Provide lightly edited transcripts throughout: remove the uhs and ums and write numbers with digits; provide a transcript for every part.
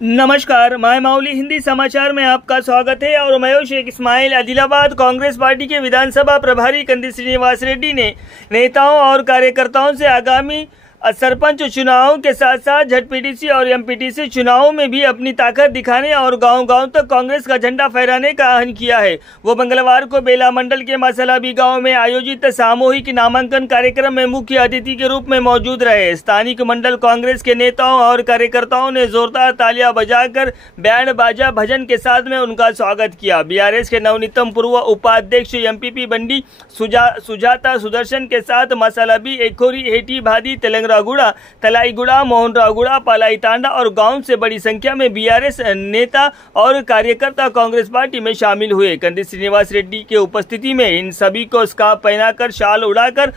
नमस्कार, मैं माउली हिंदी समाचार में आपका स्वागत है और मैं शेख इस्माइल। आदिलाबाद कांग्रेस पार्टी के विधानसभा प्रभारी कंदी श्रीनिवास रेड्डी ने नेताओं और कार्यकर्ताओं से आगामी सरपंच चुनावों के साथ साथ झटपीटीसी और एमपीटीसी चुनावों में भी अपनी ताकत दिखाने और गांव-गांव तक कांग्रेस का झंडा फहराने का आह्वान किया है। वो मंगलवार को बेला मंडल के मसलाबी गांव में आयोजित सामूहिक नामांकन कार्यक्रम में मुख्य अतिथि के रूप में मौजूद रहे। स्थानीय मंडल कांग्रेस के नेताओं और कार्यकर्ताओं ने जोरदार तालियां बजाकर बैंड बाजा भजन के साथ में उनका स्वागत किया। बीआरएस के नवनीतम पूर्व उपाध्यक्ष एमपीपी बंडी सुजाता सुदर्शन के साथ मसलाबी एखोरी हेटी भादी तेलंगरागुड़ा तलाईगुड़ा मोहनरावगुड़ा पालाई तांडा और गांव से बड़ी संख्या में बीआरएस नेता और कार्यकर्ता कांग्रेस पार्टी में शामिल हुए। कंदी श्रीनिवास रेड्डी के उपस्थिति में इन सभी को स्कार्फ पहनाकर शाल उड़ाकर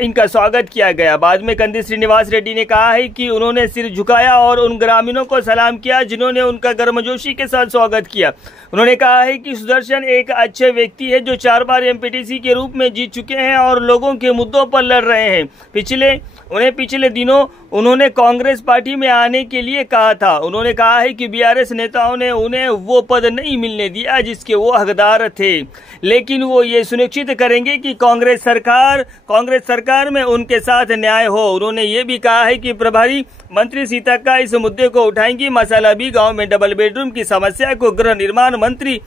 इनका स्वागत किया गया। बाद में कंदी श्रीनिवास रेड्डी ने कहा है कि उन्होंने सिर झुकाया और उन ग्रामीणों को सलाम किया जिन्होंने उनका गर्मजोशी के साथ स्वागत किया। उन्होंने कहा है कि सुदर्शन एक अच्छे व्यक्ति है जो 4 बार एमपीटीसी के रूप में जीत चुके हैं और लोगों के मुद्दों पर लड़ रहे हैं। पिछले दिनों उन्होंने कांग्रेस पार्टी में आने के लिए कहा था। उन्होंने कहा है कि बीआरएस नेताओं ने उन्हें वो पद नहीं मिलने दिया जिसके वो हकदार थे, लेकिन वो ये सुनिश्चित करेंगे कि कांग्रेस सरकार में उनके साथ न्याय हो। उन्होंने ये भी कहा है कि प्रभारी मंत्री सीतक्का इस मुद्दे को उठाएंगी। मसलाबी गांव में डबल बेडरूम की समस्या को गृह निर्माण मंत्री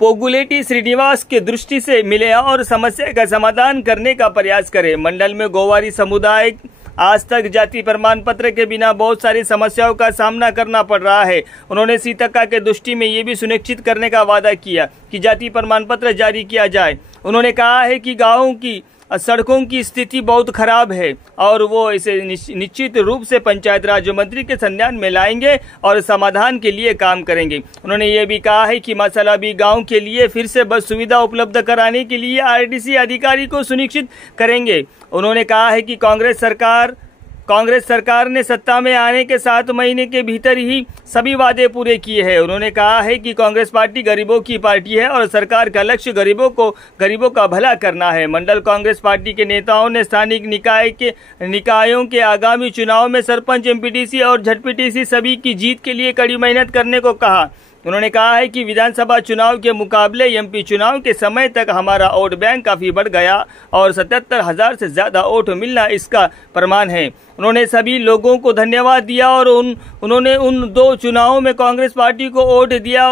पोगुलेटी श्रीनिवास के दृष्टि से मिले और समस्या का समाधान करने का प्रयास करें। मंडल में गोवारी समुदाय आज तक जाति प्रमाण पत्र के बिना बहुत सारी समस्याओं का सामना करना पड़ रहा है। उन्होंने सीतक्का के दृष्टि में ये भी सुनिश्चित करने का वादा किया कि जाति प्रमाण पत्र जारी किया जाए। उन्होंने कहा है कि गाँवों की सड़कों की स्थिति बहुत खराब है और वो इसे निश्चित रूप से पंचायत राज मंत्री के संज्ञान में लाएंगे और समाधान के लिए काम करेंगे। उन्होंने ये भी कहा है कि मसलाबी गांव के लिए फिर से बस सुविधा उपलब्ध कराने के लिए आरटीसी अधिकारी को सुनिश्चित करेंगे। उन्होंने कहा है कि कांग्रेस सरकार ने सत्ता में आने के 7 महीने के भीतर ही सभी वादे पूरे किए हैं। उन्होंने कहा है कि कांग्रेस पार्टी गरीबों की पार्टी है और सरकार का लक्ष्य गरीबों का भला करना है। मंडल कांग्रेस पार्टी के नेताओं ने स्थानिक निकायों के आगामी चुनाव में सरपंच, एमपीटीसी और झटपीटीसी सभी की जीत के लिए कड़ी मेहनत करने को कहा। उन्होंने कहा है कि विधानसभा चुनाव के मुकाबले एमपी चुनाव के समय तक हमारा वोट बैंक काफी बढ़ गया और 77,000 से ज्यादा वोट मिलना इसका प्रमाण है। उन्होंने सभी लोगों को धन्यवाद दिया और उन्होंने उन 2 चुनावों में कांग्रेस पार्टी को वोट दिया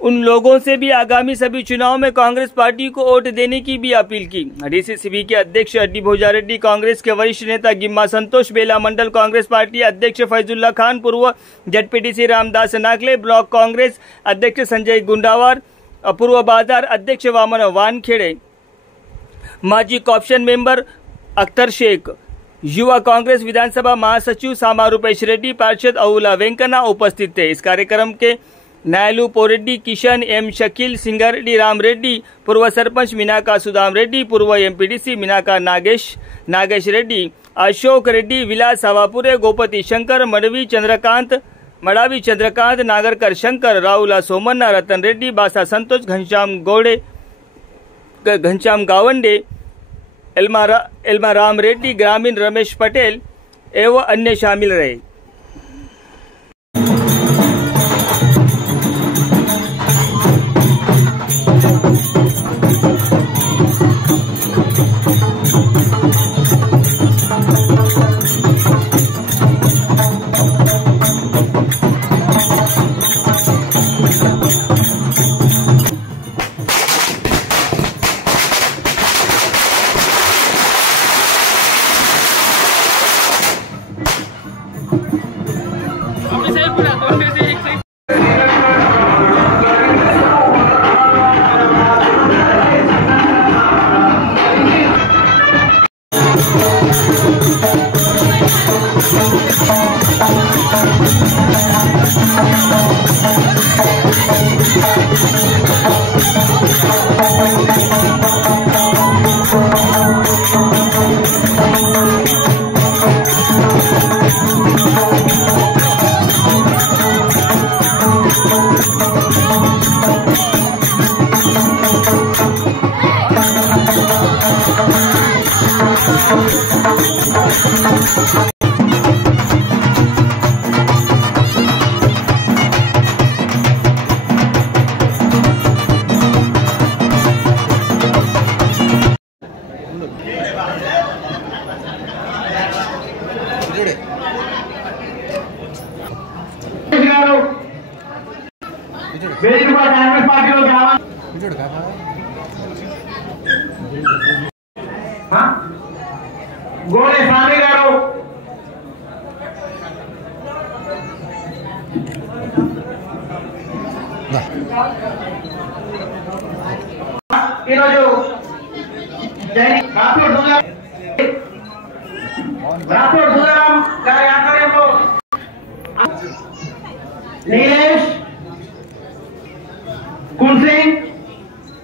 उन लोगों से भी आगामी सभी चुनाव में कांग्रेस पार्टी को वोट देने की भी अपील की। डीसीसीबी के अध्यक्ष अड्डी भोजारेड्डी, कांग्रेस के वरिष्ठ नेता गिम्मा संतोष, बेला मंडल कांग्रेस पार्टी अध्यक्ष फैजुल्ला खान, पूर्व झटपीटीसी रामदास नागले, ब्लॉक कांग्रेस अध्यक्ष संजय गुंडावार, पूर्व बाजार अध्यक्ष वामन वानखेड़े, माजी कॉप्शन मेंबर अख्तर शेख, युवा कांग्रेस विधानसभा महासचिव सामा रूपेश रेड्डी, पार्षद अवुला वेंकन्ना उपस्थित थे। इस कार्यक्रम के नायलू पोरेड्डी, किशन एम शकील, सिंगारेड्डी राम रेड्डी, पूर्व सरपंच मीनाका सुदाम रेड्डी, पूर्व एमपीडीसी मीनाका नागेश रेड्डी, अशोक रेड्डी, विलास सवापुरे, गोपति शंकर, मड़ावी चंद्रकांत, नागरकर शंकर, राहुला सोमन्ना, रतन रेड्डी, बासा संतोष, घनश्याम गावंडे, एल्मा राम रेड्डी, ग्रामीण रमेश पटेल एवं अन्य शामिल रहे। కాంగ్రెస్ పార్టీలో గోడే స్వామి గారు ఈరోజు రాథోడ్ సుందరం గారి ఆధ్వర్యంలో నీలేష్ కుల్సింగ్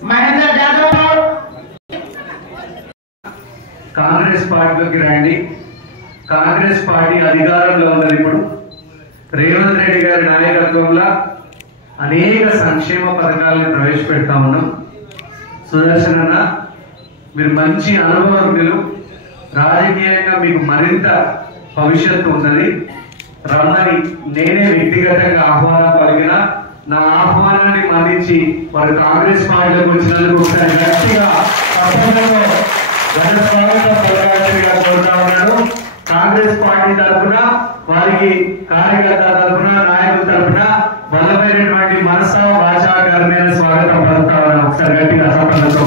మహేందర్ జాదవ్ కాంగ్రెస్ పార్టీలోకి రండి. కాంగ్రెస్ పార్టీ అధికారంలో ఉన్నది. ఇప్పుడు రేవంత్ రెడ్డి గారి నాయకత్వంలో అనేక సంక్షేమ పథకాలను ప్రవేశపెడతా ఉన్నాం. సుదర్శన్ అన్న, మీరు మంచి అనుభవజ్ఞులు, రాజకీయంగా మీకు మరింత భవిష్యత్తు ఉన్నది. రమ్మని నేనే వ్యక్తిగతంగా ఆహ్వానం పలికిన, నా ఆహ్వానాన్ని మన్నించి వారు కాంగ్రెస్ పార్టీలోకి వచ్చినందుకు ఒకసారి గట్టిగా స్వాగతం పలకాల్సిందిగా కోరుతా ఉన్నాను. కాంగ్రెస్ పార్టీ తరఫున, వారికి కార్యకర్తల తరఫున, నాయకుల తరఫున బలమైనటువంటి మనస వాచాకరమైన స్వాగతం పలుకుతా ఉన్నాను. ఒకసారి గట్టిగా సఫలంతో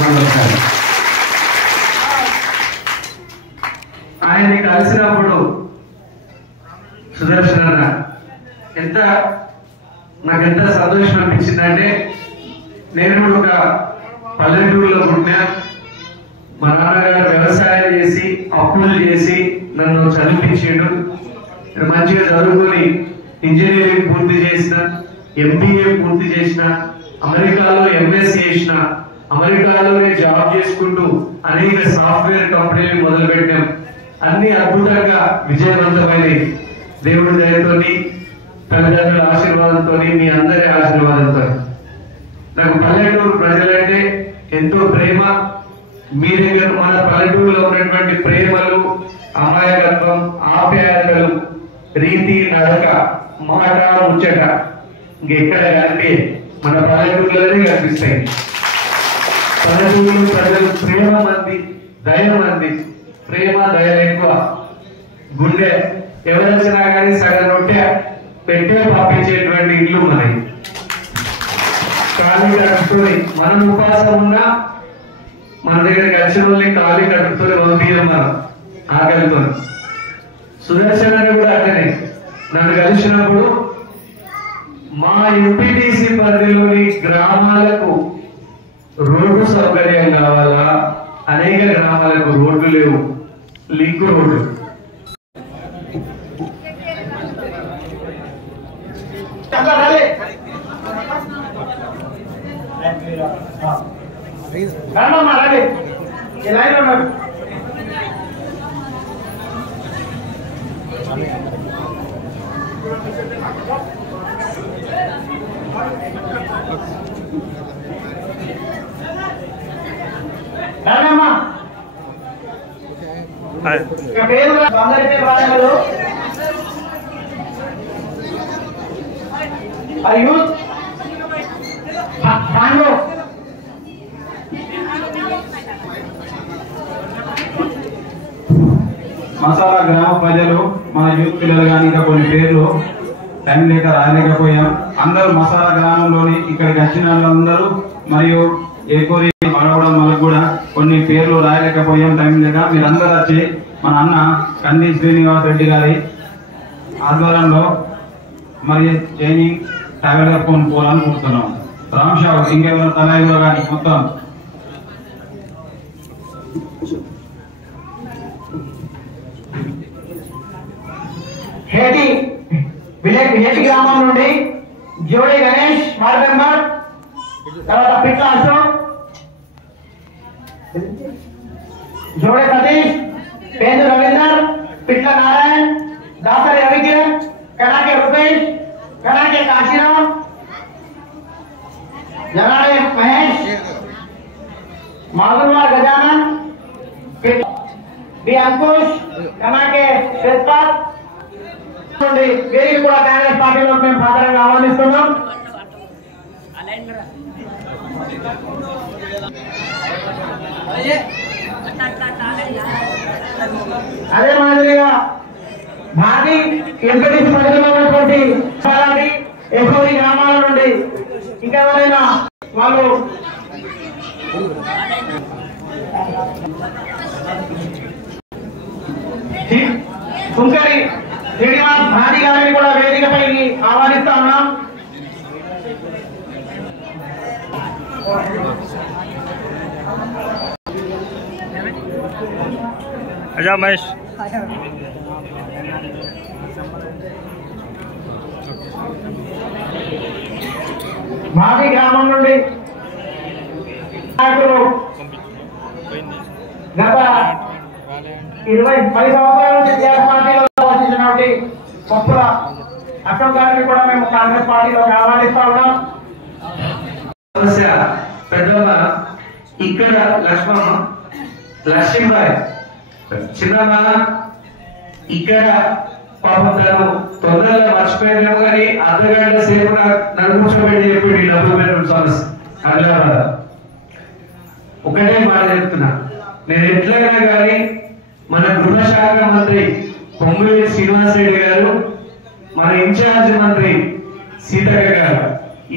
ఆయన్ని కలిసినప్పుడు సుదర్శన్ అన్న నాకెంత సంతోషం అనిపించిందంటే, నేను ఒక పల్లెటూరులో పుట్టినా, మా నాన్నగారు వ్యవసాయం చేసి అప్పులు చేసి నన్ను చదివించాడు. మంచిగా చదువుకొని ఇంజనీరింగ్ పూర్తి చేసిన, ఎంబీఏ పూర్తి చేసిన, అమెరికాలో ఎంఎస్ చేసిన, అమెరికాలోనే జాబ్ చేసుకుంటూ అనేక సాఫ్ట్వేర్ కంపెనీలు మొదలుపెట్టాం. అన్ని అద్భుతంగా విజయవంతమైనవి. దేవుడి దయతోని, తల్లిదండ్రుల ఆశీర్వాదంతో, మీ అందరి ఆశీర్వాదంతో. నాకు పల్లెటూరు ప్రజలంటే ఎంతో ప్రేమ. మీ దగ్గర మన పల్లెటూరులో ఉన్నటువంటి ప్రేమలు, అమాయకత్వం, ఆప్యాయతలు, రీతి నడక, మాట ముచ్చట ఇంకెక్కడ కనిపి మన పల్లెటూరులోనే కనిపిస్తాయి. పల్లెటూరు ప్రజలు ప్రేమ మంది, దయ మంది. ప్రేమ దయ ఎక్కువ. గుండె ఎవరొచ్చినా కానీ సగం రొట్టె పెట్టే పంపించేటువంటి ఇల్లు మనకి. ఖాళీ కట్టుకొని మనం ఉపాసం ఉన్నా మన దగ్గరికి వచ్చిన వాళ్ళని ఖాళీ కట్టుకొని పంపించాం మనం ఆకలితో. సుదర్శన్ అని కూడా అట్లనే నన్ను కలిసినప్పుడు మా ఎంపీటీసీ పరిధిలోని గ్రామాలకు రోడ్డు సౌకర్యం కావాలా, అనేక గ్రామాలకు రోడ్లు లేవు, లింక్ రోడ్డు. మసాలా గ్రామ ప్రజలు, మన యూత్ పిల్లలు కానీ ఇంకా కొన్ని పేర్లు టైం లేక రాలేకపోయాం. అందరూ మసాలా గ్రామంలోని ఇక్కడికి వచ్చిన వాళ్ళందరూ మరియు ఎక్కువ అడవడం వల్ల కూడా కొన్ని పేర్లు రాయలేకపోయాం టైం లేక. మీరందరూ వచ్చి మన అన్న కంది శ్రీనివాస్ రెడ్డి గారి ఆధ్వర్యంలో మరి ట్రైనింగ్ ట్రావెల్ కప్పుకొని పోవాలని కోరుతున్నాం. రామ్షా ఇంకేమైనా తలాయిలో కానీ మొత్తం హేటి గ్రామం నుండి జోడి గణేష్ వార్డ్ మెంబర్, తర్వాత పిట్ల అశోక్, జోడే సతీష్, పేందు రవీందర్, పిట్ల నారాయణ్, దాసరి రవికిరణ్, కడాకే రూపేష్, కడాకే కాశీరావు, జనాడే మహేష్, మాధుర్వార్ గజానన్, బి అంకుష్, కడాకే శరత్పాల్ నుండి వీరికి కూడా కాంగ్రెస్ పార్టీలో మేము సాధారణంగా ఆహ్వానిస్తున్నాం. అదే మాదిరిగా భారీ ఎంపీటీసీ పరిధిలో ఉన్నటువంటి ఎస్ఓడి గ్రామాల నుండి ఇంకా ఎవరైనా వాళ్ళు కుంకరి శ్రీనివాస్ భారీ గారిని కూడా వేదికపై ఆహ్వానిస్తా ఉన్నాం. అజా మహేష్ భారీ గ్రామం నుండి నాయకులు గత 10 సంవత్సరాల నుంచి టీఆర్ఎస్ పార్టీలో వచ్చినటువంటి కొప్పుల అశోక్ గారిని కూడా మేము కాంగ్రెస్ పార్టీలో ఆహ్వానిస్తా ఉన్నాం. సమస్య పెద్దమ్మ ఇక్కడ లక్ష్మమ్మ లక్ష్మీబాయ్ చిన్నమ్మ ఇక్కడ పాపం తను తొందరగా మర్చిపోయినాము కానీ అర్ధగంట సేపు నడుపుచోబెట్టి చెప్పి డబ్బులు సమస్య హైదరాబాద్ ఒకటే మాట చెప్తున్నా, నేను ఎట్లయినా కానీ మన గృహ శాఖ మంత్రి పొంగులేటి శ్రీనివాసరెడ్డి గారు, మన ఇన్ఛార్జ్ మంత్రి సీతక్క గారు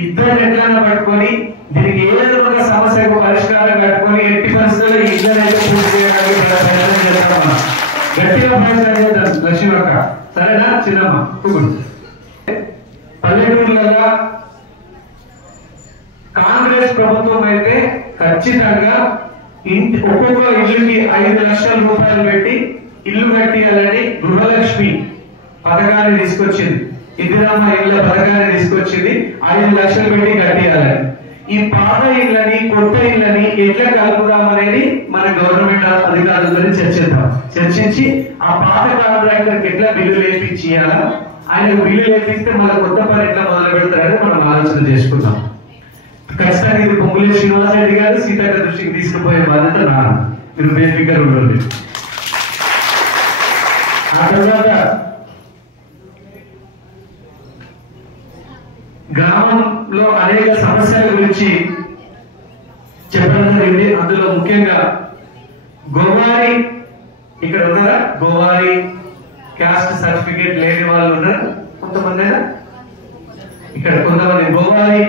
ఇద్దరు ఎట్లైనా పట్టుకొని దీనికి ఏదో ఒక సమస్యకు పరిష్కారం కట్టుకొని ఎట్టి పరిస్థితుల్లో ఇద్దరైతే పూర్తి చేయడానికి ప్రయత్నం చేస్తామన్నా. గట్టిగా ప్రయత్నం చేద్దాం లక్ష్మక్క, సరేనా చిన్నమ్మ? పల్లెటూరులలో కాంగ్రెస్ ప్రభుత్వం అయితే ఖచ్చితంగా ఒక్కొక్క ఇల్లుకి 5 లక్షల రూపాయలు పెట్టి ఇల్లు కట్టియాలని గృహలక్ష్మి పథకాన్ని తీసుకొచ్చింది, ఇందిరమ్మ ఇళ్ళ పథకాన్ని తీసుకొచ్చింది. 5 లక్షలు పెట్టి కట్టియాలని. ఈ పాత ఇళ్ళని కొత్త ఇళ్ళని ఎట్లా కలుపుదాం అనేది మన గవర్నమెంట్ అధికారులతో చర్చించి ఆ పాత కాంట్రాక్టర్కి ఎట్లా బిల్లు వేయించాలా, ఆయనకు బిల్లు వేపిస్తే మన కొత్త పని ఎట్లా మొదలు పెడతారని మనం ఆలోచన చేసుకుందాం. ఖచ్చితంగా ఇది పొంగులేటి శ్రీనివాసరెడ్డి గారు సీతక్క దృష్టికి తీసుకుపోయే బాధ్యత నాన్న, మీరు బేఫికర్ ఉండండి. ఆ తర్వాత గ్రామంలో అనేక సమస్యల గురించి చెప్పడం జరిగింది. అందులో ముఖ్యంగా గోవారి ఇక్కడ ఉన్నారా? గోవారి క్యాస్ట్ సర్టిఫికేట్ లేని వాళ్ళు ఉన్నారు కొంతమంది, ఇక్కడ కొంతమంది గోవారి